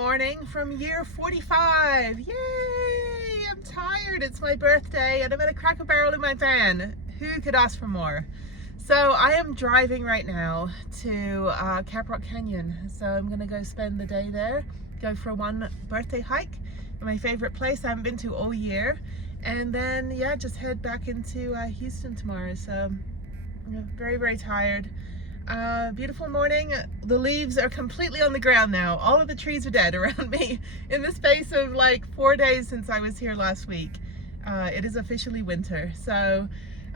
morning from year 45. Yay! I'm tired. It's my birthday and I'm in a Cracker Barrel in my van. Who could ask for more? So I am driving right now to Caprock Canyon. So I'm gonna go spend the day there, go for one birthday hike in my favorite place I haven't been to all year. And then, yeah, just head back into Houston tomorrow. So I'm very, very tired. Beautiful morning. The leaves are completely on the ground now. All of the trees are dead around me in the space of like 4 days since I was here last week. It is officially winter. So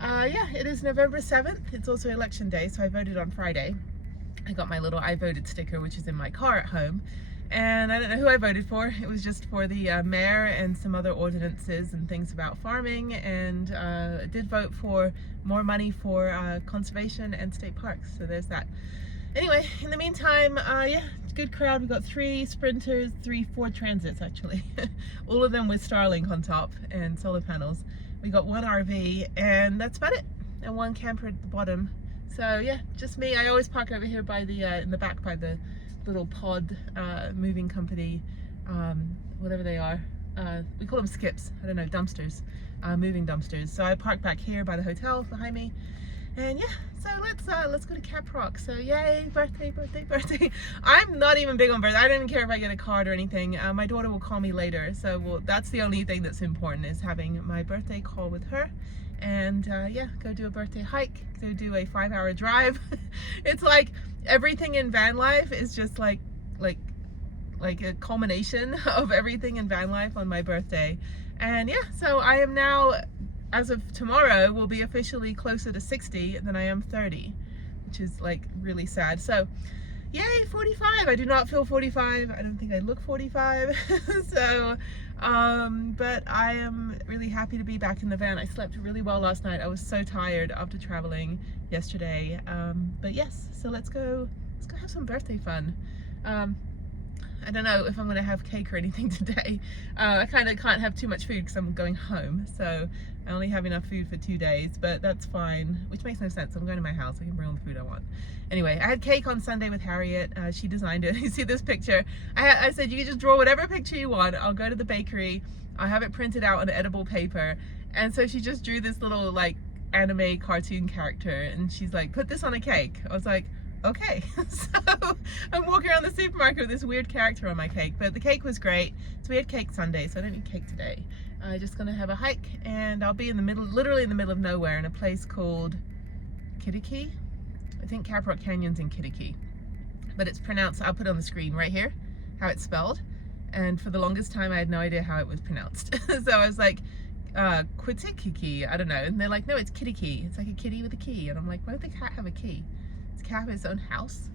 yeah, it is November 7th. It's also election day, so I voted on Friday. I got my little I voted sticker, which is in my car at home. And I don't know who I voted for. It was just for the mayor and some other ordinances and things about farming. And I did vote for more money for conservation and state parks. So there's that. Anyway, in the meantime, yeah, good crowd. We've got 3 Sprinters, 3 Ford Transits actually. All of them with Starlink on top and solar panels. We got 1 RV and that's about it. And 1 camper at the bottom. So yeah, just me. I always park over here by the, in the back by the little pod moving company, whatever they are. We call them skips, I don't know, dumpsters, moving dumpsters. So I park back here by the hotel behind me. And yeah, so let's go to Caprock. So yay, birthday, birthday, birthday. I'm not even big on birthday. I don't even care if I get a card or anything. My daughter will call me later. So that's the only thing that's important, is having my birthday call with her. And yeah, go do a birthday hike, go do a 5-hour drive. It's like everything in van life is just like a culmination of everything in van life on my birthday. And yeah, so I am now, as of tomorrow, will be officially closer to 60 than I am 30, which is like really sad. So yay, 45. I do not feel 45. I don't think I look 45. So but I am really happy to be back in the van. I slept really well last night. I was so tired after traveling yesterday. But yes, so let's go have some birthday fun. I don't know if I'm gonna have cake or anything today. I kind of can't have too much food because I'm going home, so I only have enough food for 2 days, but that's fine, which makes no sense. I'm going to my house, I can bring all the food I want. Anyway, I had cake on Sunday with Harriet. She designed it. You see this picture? I said, you can just draw whatever picture you want. I'll go to the bakery, I'll have it printed out on edible paper. And so she just drew this little like anime cartoon character, and she's like, put this on a cake. I was like, okay. So I'm walking around the supermarket with this weird character on my cake, but the cake was great. So we had cake Sunday, so I don't need cake today. I'm just gonna have a hike, and I'll be in the middle, literally in the middle of nowhere, in a place called Kittikee. I think Caprock Canyon's in Kittikee, but it's pronounced, I'll put it on the screen right here, how it's spelled. And for the longest time, I had no idea how it was pronounced. So I was like, Quitikiki, I don't know. And they're like, no, it's Kittikee. It's like a kitty with a key. And I'm like, why would the cat have a key? Does the cat have its own house?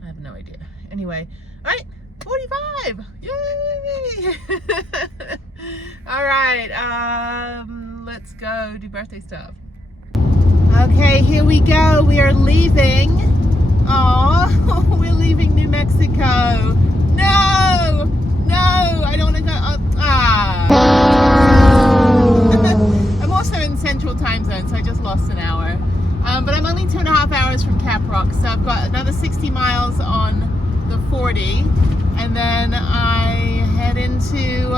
I have no idea. Anyway, all right, 45, yay! All right, let's go do birthday stuff. Okay, here we go. We are leaving. Oh, we're leaving New Mexico. No, I don't want to go. I'm also in Central Time Zone, so I just lost an hour. But I'm only 2.5 hours from Caprock, so I've got another 60 miles on the 40, and then I head into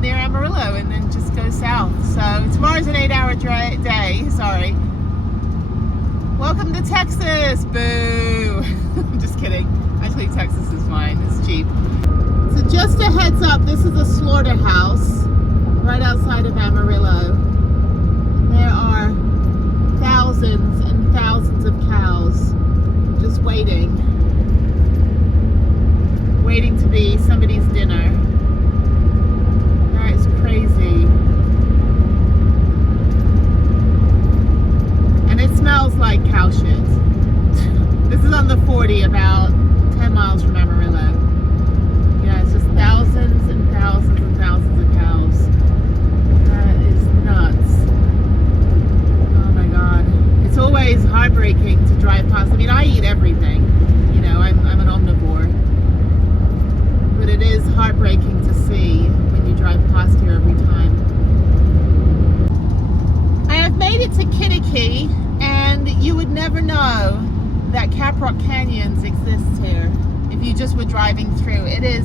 near Amarillo, and then just go south. So tomorrow's an 8-hour day. Sorry. Welcome to Texas. Boo. I'm just kidding. Actually, Texas is fine. It's cheap. So just a heads up, this is a slaughterhouse right outside of Amarillo. And there are thousands and thousands of cows just waiting to be somebody's dinner. That is crazy. And it smells like cow shit. This is on the 40, about 10 miles from Amarillo. Yeah, it's just thousands and thousands and thousands of cows. That is nuts. Oh my God. It's always heartbreaking to drive past. I mean, I eat everything. You know, I'm an omnivore. But it is heartbreaking to see when you drive past here every time. I have made it to Kittikee, and you would never know that Caprock Canyons exist you just were driving through. It is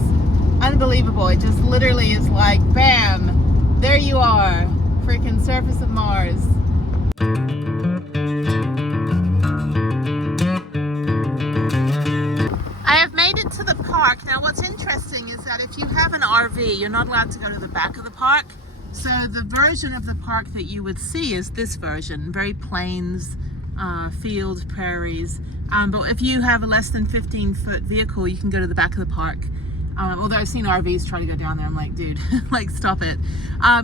unbelievable. It just literally is like, bam, there you are, freaking surface of Mars. I have made it to the park. Now what's interesting is that if you have an RV, you're not allowed to go to the back of the park. So the version of the park that you would see is this version, very plains, fields, prairies. But if you have a less than 15-foot vehicle, you can go to the back of the park. Although I've seen RVs try to go down there, I'm like, dude, like, stop it.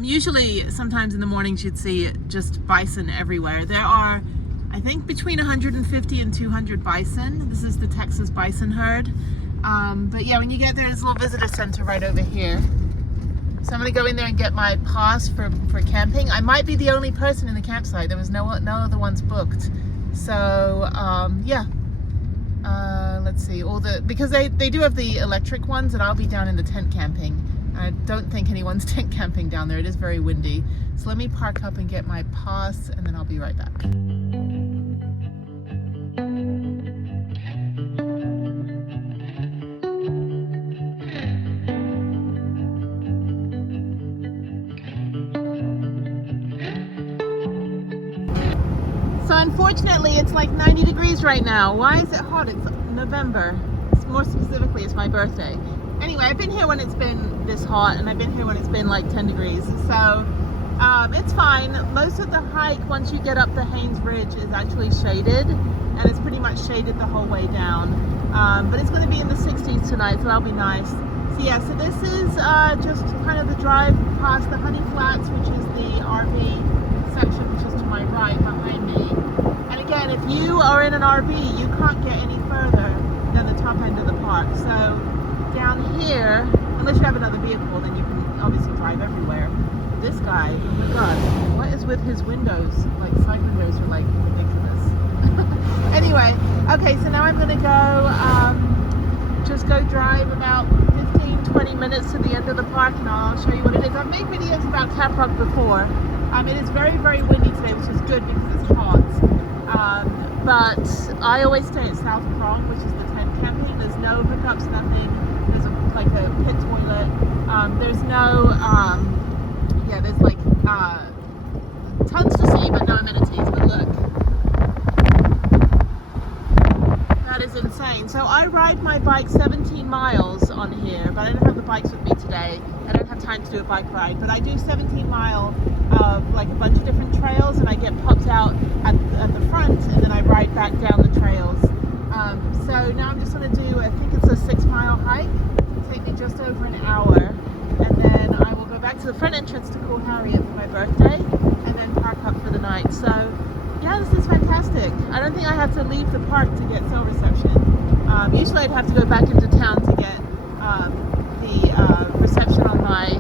Usually, sometimes in the mornings, you'd see just bison everywhere. There are, I think, between 150 and 200 bison. This is the Texas bison herd. But yeah, when you get there, there's a little visitor center right over here. So I'm gonna go in there and get my pass for camping. I might be the only person in the campsite. There was no other ones booked. So yeah, let's see. Because they do have the electric ones, and I'll be down in the tent camping. I don't think anyone's tent camping down there. It is very windy. So let me park up and get my pass, and then I'll be right back. So unfortunately, it's like 90 degrees right now. Why is it hot? It's November. More specifically, it's my birthday. Anyway, I've been here when it's been this hot, and I've been here when it's been like 10 degrees. So it's fine. Most of the hike, once you get up the Haynes Ridge, is actually shaded, and it's pretty much shaded the whole way down. But it's going to be in the 60s tonight, so that'll be nice. So yeah, so this is just kind of the drive past the Honey Flats, which is the RV section, which is to my right behind me. And again, if you are in an RV, you can't get any further than the top end of the park. So down here, unless you have another vehicle, then you can obviously drive everywhere. This guy, oh my god, what is with his windows? Like, side windows are like ridiculous. Anyway, okay, so now I'm gonna go just go drive about 15-20 minutes to the end of the park, and I'll show you what it is. I've made videos about Caprock before. It is very, very windy today, which is good because it's hot. But I always stay at South Prong, which is the tent camping. There's no hookups, nothing. There's like a pit toilet. There's no, yeah, there's like tons to see, but no amenities. But look, that is insane. So I ride my bike 17 miles on here, but I don't have the bikes with me today. I don't have time to do a bike ride, but I do 17 mile of like a bunch of different trails, and I get popped out at the front, and then I ride back down the trails. So now I'm just going to do, I think it's a 6-mile hike. It'll take me just over an hour, and then I will go back to the front entrance to call Harriet for my birthday, and then park up for the night. So yeah, this is fantastic. I don't think I have to leave the park to get cell reception. Usually I'd have to go back into town to get the reception on my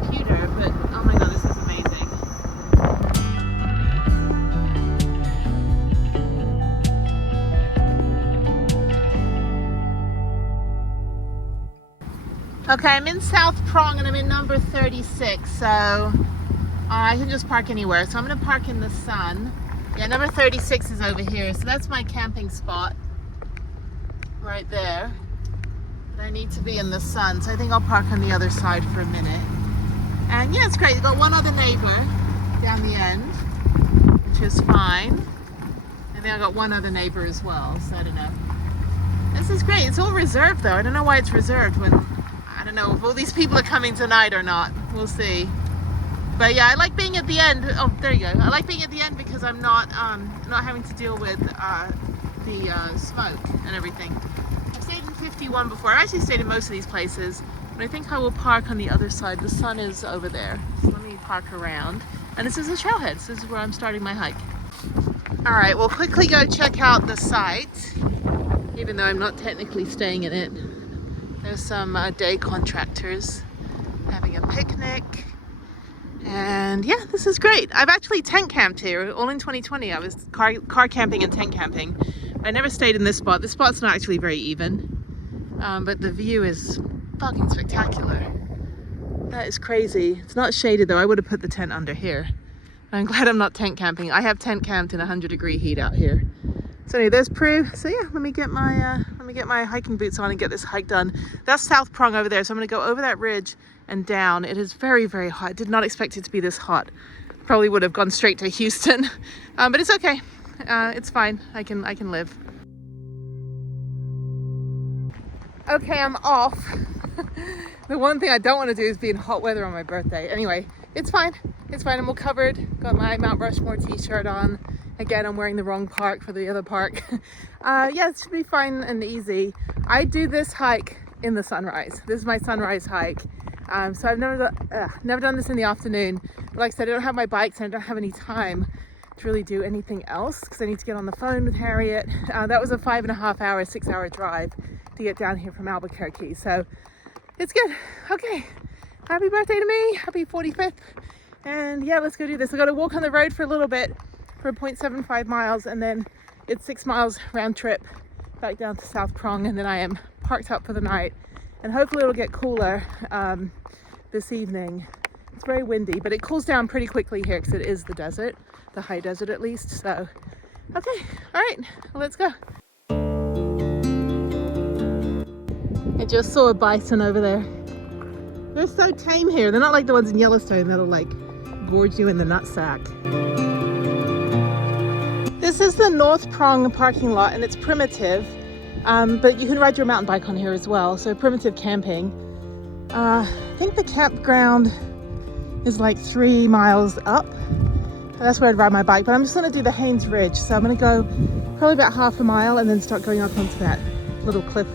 computer, but oh my god, this is amazing. Okay, I'm in South Prong, and I'm in number 36, so I can just park anywhere. So I'm going to park in the sun. Yeah, number 36 is over here, so that's my camping spot right there. But I need to be in the sun, so I think I'll park on the other side for a minute. And yeah, it's great. You've got one other neighbor down the end, which is fine. And then I got one other neighbor as well, so I don't know. This is great. It's all reserved though. I don't know why it's reserved when, I don't know if all these people are coming tonight or not. We'll see. But yeah, I like being at the end. Oh, there you go. I like being at the end because I'm not having to deal with the smoke and everything. I've stayed in 51 before. I actually stayed in most of these places, but I think I will park on the other side. The sun is over there, so let me park around. And this is a trailhead, so this is where I'm starting my hike. All right, we'll quickly go check out the site, even though I'm not technically staying in it. There's some day contractors having a picnic. And yeah, this is great. I've actually tent camped here, all in 2020. I was car camping and tent camping. I never stayed in this spot. This spot's not actually very even, but the view is fucking spectacular. That is crazy. It's not shaded though. I would have put the tent under here. I'm glad I'm not tent camping. I have tent camped in 100-degree heat out here. So anyway, there's Prue. So yeah, let me get gonna get my hiking boots on and get this hike done. That's South Prong over there, so I'm gonna go over that ridge and down. It is very, very hot. I did not expect it to be this hot. Probably would have gone straight to Houston, but it's okay. It's fine. I can live. Okay, I'm off. The one thing I don't want to do is be in hot weather on my birthday. Anyway, it's fine. It's fine. I'm all covered. Got my Mount Rushmore t-shirt on. Again, I'm wearing the wrong park for the other park. Yeah, it should be fine and easy. I do this hike in the sunrise. This is my sunrise hike. So I've never done this in the afternoon. But like I said, I don't have my bikes and I don't have any time to really do anything else because I need to get on the phone with Harriet. That was a 5.5 hour, 6 hour drive to get down here from Albuquerque. So it's good. Okay. Happy birthday to me. Happy 45th. And yeah, let's go do this. I got to walk on the road for a little bit for 0.75 miles and then it's 6 miles round trip back down to South Prong, and then I am parked up for the night, and hopefully it'll get cooler this evening. It's very windy, but it cools down pretty quickly here because it is the desert, the high desert at least. So okay, all right, let's go. I just saw a bison over there. They're so tame here. They're not like the ones in Yellowstone that'll like gorge you in the nutsack. This is the North Prong parking lot, and it's primitive, but you can ride your mountain bike on here as well, so primitive camping. I think the campground is like 3 miles up. That's where I'd ride my bike, but I'm just going to do the Haynes Ridge, so I'm going to go probably about half a mile and then start going up onto that little cliff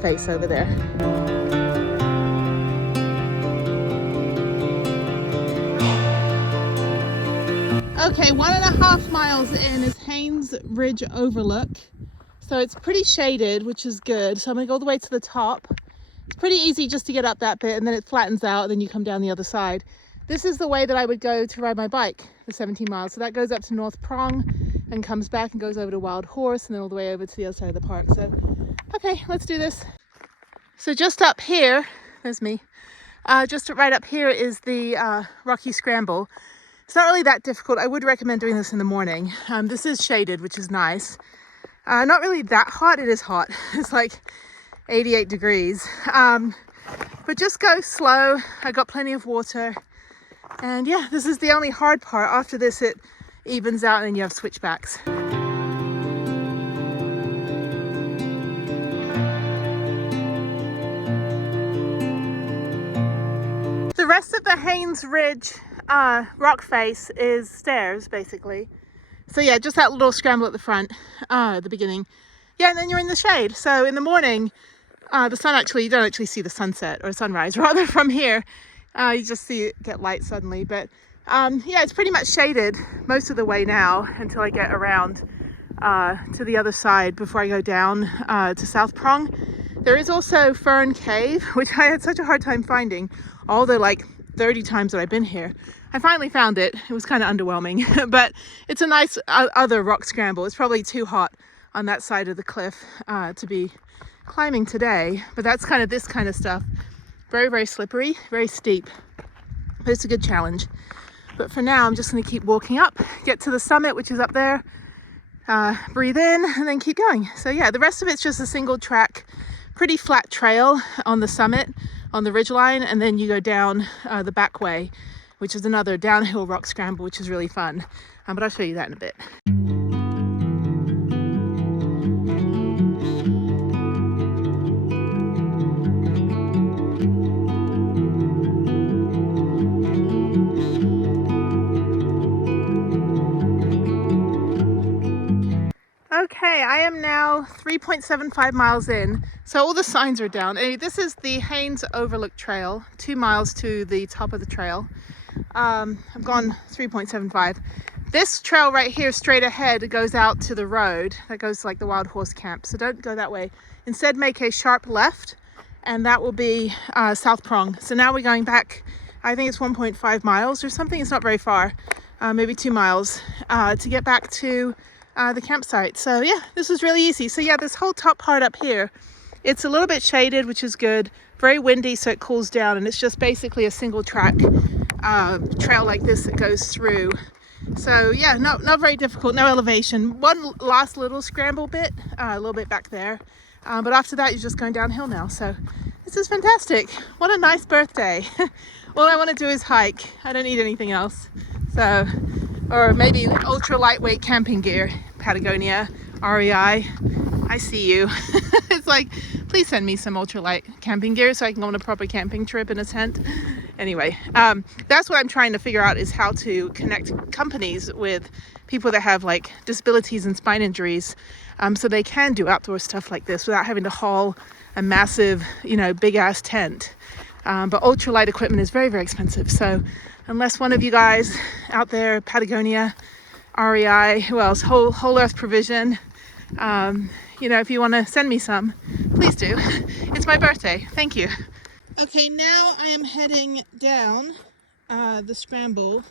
face over there. Okay, 1.5 miles in is Haynes Ridge Overlook. So it's pretty shaded, which is good. So I'm gonna go all the way to the top. It's pretty easy just to get up that bit, and then it flattens out, and then you come down the other side. This is the way that I would go to ride my bike, the 17 miles. So that goes up to North Prong and comes back and goes over to Wild Horse and then all the way over to the other side of the park. So, okay, let's do this. So just up here, there's me. Just right up here is the Rocky Scramble. It's not really that difficult. I would recommend doing this in the morning. This is shaded, which is nice. Not really that hot. It is hot. It's like 88 degrees. But just go slow. I got plenty of water. And yeah, this is the only hard part. After this, it evens out and then you have switchbacks. The rest of the Haynes Ridge rock face is stairs, basically. So yeah, just that little scramble at the front, at the beginning. Yeah, and then you're in the shade. So in the morning, the sun you don't actually see the sunset or sunrise rather from here. You just see it get light suddenly. But yeah, it's pretty much shaded most of the way now until I get around to the other side before I go down to South Prong. There is also Fern Cave, which I had such a hard time finding. All the like 30 times that I've been here. I finally found it. It was kind of underwhelming, but it's a nice other rock scramble. It's probably too hot on that side of the cliff to be climbing today, but that's kind of this kind of stuff. Very, very slippery, very steep, but it's a good challenge. But for now, I'm just going to keep walking up, get to the summit, which is up there, breathe in, and then keep going. So yeah, the rest of it's just a single track, pretty flat trail on the summit, on the ridgeline, and then you go down the back way, which is another downhill rock scramble, which is really fun. But I'll show you that in a bit. Okay, I am now 3.75 miles in, so all the signs are down. This is the Haynes Overlook Trail, 2 miles to the top of the trail. I've gone 3.75. This trail right here straight ahead goes out to the road that goes to like the Wild Horse Camp, so don't go that way. Instead, make a sharp left, and that will be South Prong. So now we're going back, I think it's 1.5 miles or something. It's not very far, maybe 2 miles to get back to the campsite. So yeah, this was really easy. So yeah, this whole top part up here, it's a little bit shaded, which is good. Very windy, so it cools down, and it's just basically a single track trail like this that goes through. So yeah, not very difficult, no elevation. One last little scramble bit, a little bit back there, But after that, you're just going downhill now. So this is fantastic. What a nice birthday. All I want to do is hike. I don't need anything else. So, or maybe ultra lightweight camping gear, Patagonia, REI. I see you. It's like, please send me some ultralight camping gear so I can go on a proper camping trip in a tent. Anyway, that's what I'm trying to figure out, is how to connect companies with people that have like disabilities and spine injuries, so they can do outdoor stuff like this without having to haul a massive, big ass tent. But ultralight equipment is very, very expensive. So unless one of you guys out there, Patagonia, REI, who else, Whole Earth Provision, if you want to send me some, please do. It's my birthday. Thank you. Okay, now I am heading down the scramble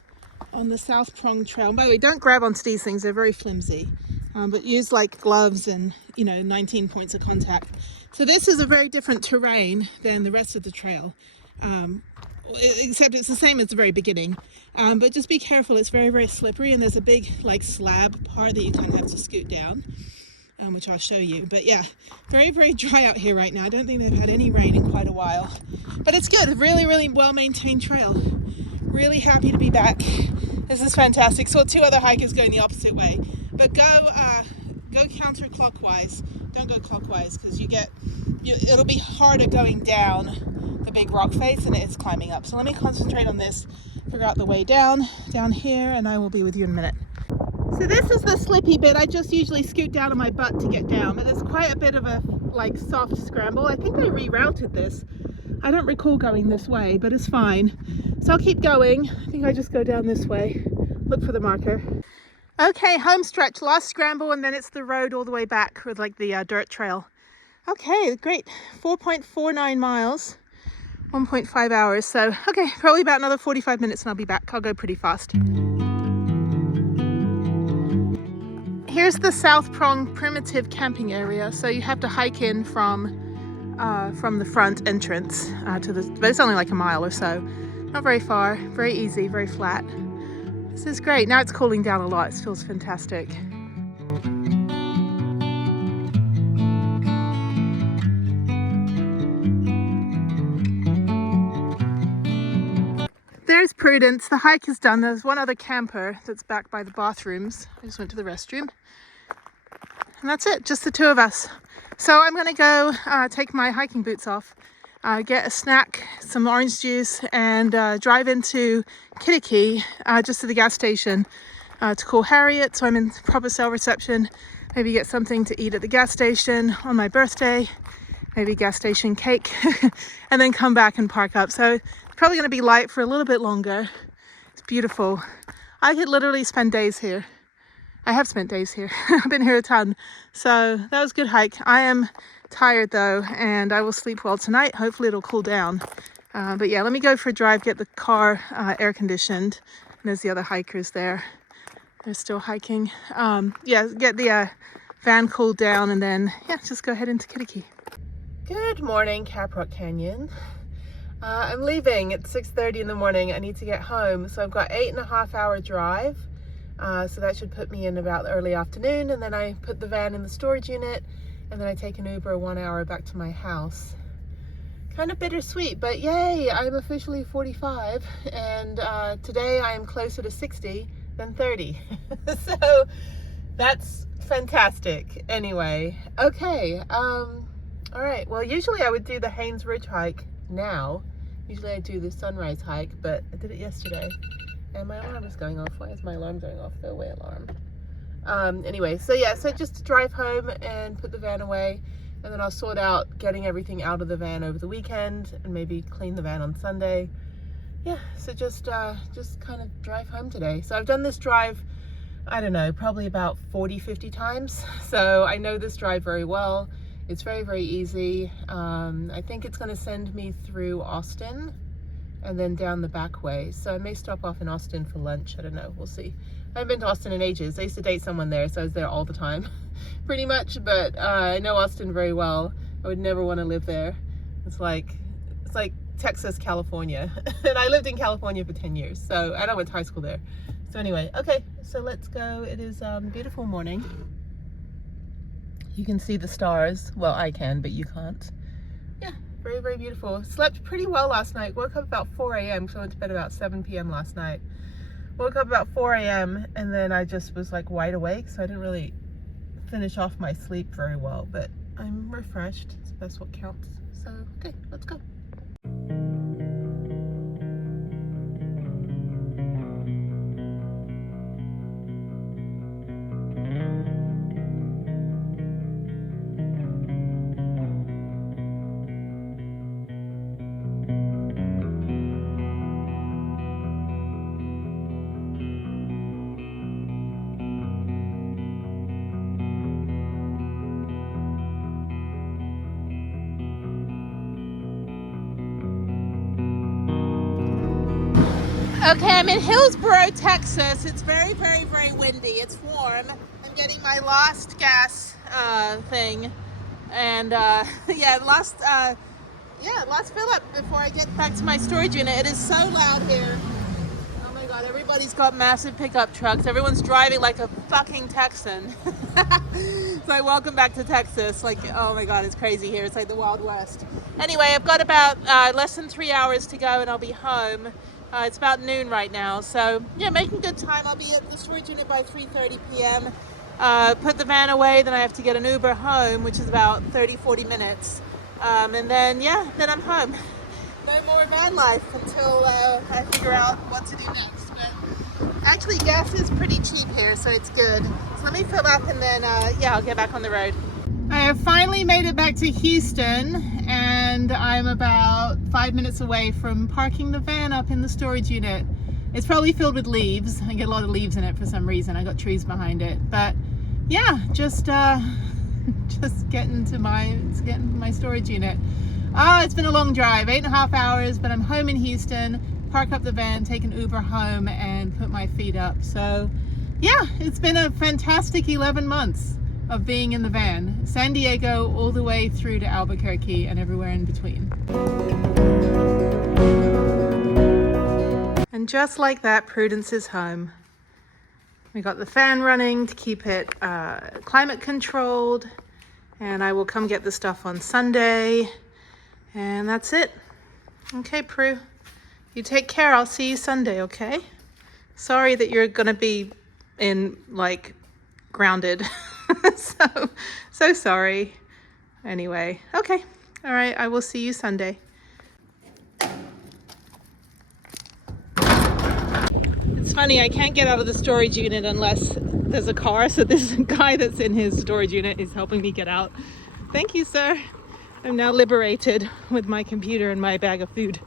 on the South Prong Trail. By the way, don't grab onto these things. They're very flimsy. But use like gloves and, 19 points of contact. So this is a very different terrain than the rest of the trail. Except it's the same as the very beginning. But just be careful. It's very, very slippery. And there's a big like slab part that you kind of have to scoot down. Which I'll show you. But yeah, very, very dry out here right now. I don't think they've had any rain in quite a while. But it's good. Really, really well-maintained trail. Really happy to be back. This is fantastic. Saw two other hikers going the opposite way. But go counterclockwise. Don't go clockwise, because it'll be harder going down the big rock face than it is climbing up. So let me concentrate on this, figure out the way down here, and I will be with you in a minute. So this is the slippy bit. I just usually scoot down on my butt to get down, but there's quite a bit of a like soft scramble. I think they rerouted this. I don't recall going this way, but it's fine. So I'll keep going. I think I just go down this way. Look for the marker. Okay, home stretch, last scramble, and then it's the road all the way back with like the dirt trail. Okay, great. 4.49 miles, 1.5 hours. So, okay, probably about another 45 minutes and I'll be back. I'll go pretty fast. Here's the South Prong primitive camping area. So you have to hike in from the front entrance but it's only like a mile or so. Not very far, very easy, very flat. This is great. Now it's cooling down a lot. It feels fantastic. There's Prudence. The hike is done. There's one other camper that's back by the bathrooms. I just went to the restroom. And that's it, just the two of us. So I'm going to go take my hiking boots off, get a snack, some orange juice, and drive into Kitiki, just to the gas station to call Harriet, so I'm in proper cell reception. Maybe get something to eat at the gas station on my birthday, maybe gas station cake, and then come back and park up. So it's probably going to be light for a little bit longer. It's beautiful. I could literally spend days here. I have spent days here. I've been here a ton. So that was a good hike. I am tired though, and I will sleep well tonight. Hopefully it'll cool down. But yeah, let me go for a drive, get the car air conditioned. And there's the other hikers there. They're still hiking. Yeah, get the van cooled down, and then yeah, just go head into Kitiki. Good morning, Caprock Canyon. I'm leaving at 6:30 in the morning. I need to get home. So I've got 8.5 hour drive. So that should put me in about the early afternoon, and then I put the van in the storage unit, and then I take an Uber 1 hour back to my house. Kind of bittersweet, but yay, I'm officially 45, and today I am closer to 60 than 30. So that's fantastic. Anyway, okay, all right, well, usually I would do the Haynes Ridge hike now. Usually I do the sunrise hike, but I did it yesterday. And my alarm is going off. Why is my alarm going off? Go away, alarm. Anyway, so yeah, so just drive home and put the van away, and then I'll sort out getting everything out of the van over the weekend, and maybe clean the van on Sunday. Yeah, so just kind of drive home today. So I've done this drive, I don't know, probably about 40-50 times. So I know this drive very well. It's very, very easy. I think it's going to send me through Austin and then down the back way. So I may stop off in Austin for lunch. I don't know, we'll see. I haven't been to Austin in ages. I used to date someone there, so I was there all the time, pretty much. But I know Austin very well. I would never want to live there. It's like Texas, California. And I lived in California for 10 years. So I went to high school there. So anyway, okay, so let's go. It is a beautiful morning. You can see the stars. Well, I can, but you can't. Yeah, very, very beautiful. Slept pretty well last night. Woke up about 4 a.m. so I went to bed about 7 p.m. last night. Woke up about 4 a.m. and then I just was like wide awake, so I didn't really finish off my sleep very well, but I'm refreshed. That's what counts. So, okay, let's go. Okay, I'm in Hillsboro, Texas. It's very, very, very windy. It's warm. I'm getting my last gas thing, and last fill up before I get back to my storage unit. It is so loud here. Oh my God! Everybody's got massive pickup trucks. Everyone's driving like a fucking Texan. It's like, welcome back to Texas. Like, oh my God, it's crazy here. It's like the Wild West. Anyway, I've got about less than 3 hours to go, and I'll be home. It's about noon right now, so yeah, making good time. I'll be at the storage unit by 3:30 p.m. Put the van away, then I have to get an Uber home, which is about 30-40 minutes. And then I'm home. No more van life until I figure out what to do next. But actually, gas is pretty cheap here, so it's good. So let me fill up and then, I'll get back on the road. I have finally made it back to Houston, and I'm about 5 minutes away from parking the van up in the storage unit. It's probably filled with leaves. I get a lot of leaves in it for some reason. I got trees behind it, but yeah, just getting to my storage unit. It's been a long drive, 8.5 hours, but I'm home in Houston. Park up the van, take an Uber home, and put my feet up. So yeah, it's been a fantastic 11 months of being in the van. San Diego all the way through to Albuquerque and everywhere in between. And just like that, Prudence is home. We got the fan running to keep it climate controlled, and I will come get the stuff on Sunday, and that's it. Okay, Prue, you take care. I'll see you Sunday, okay? Sorry that you're gonna be grounded. so sorry. Anyway, okay. All right, I will see you Sunday. It's funny, I can't get out of the storage unit unless there's a car, so this guy that's in his storage unit is helping me get out. Thank you, sir. I'm now liberated with my computer and my bag of food.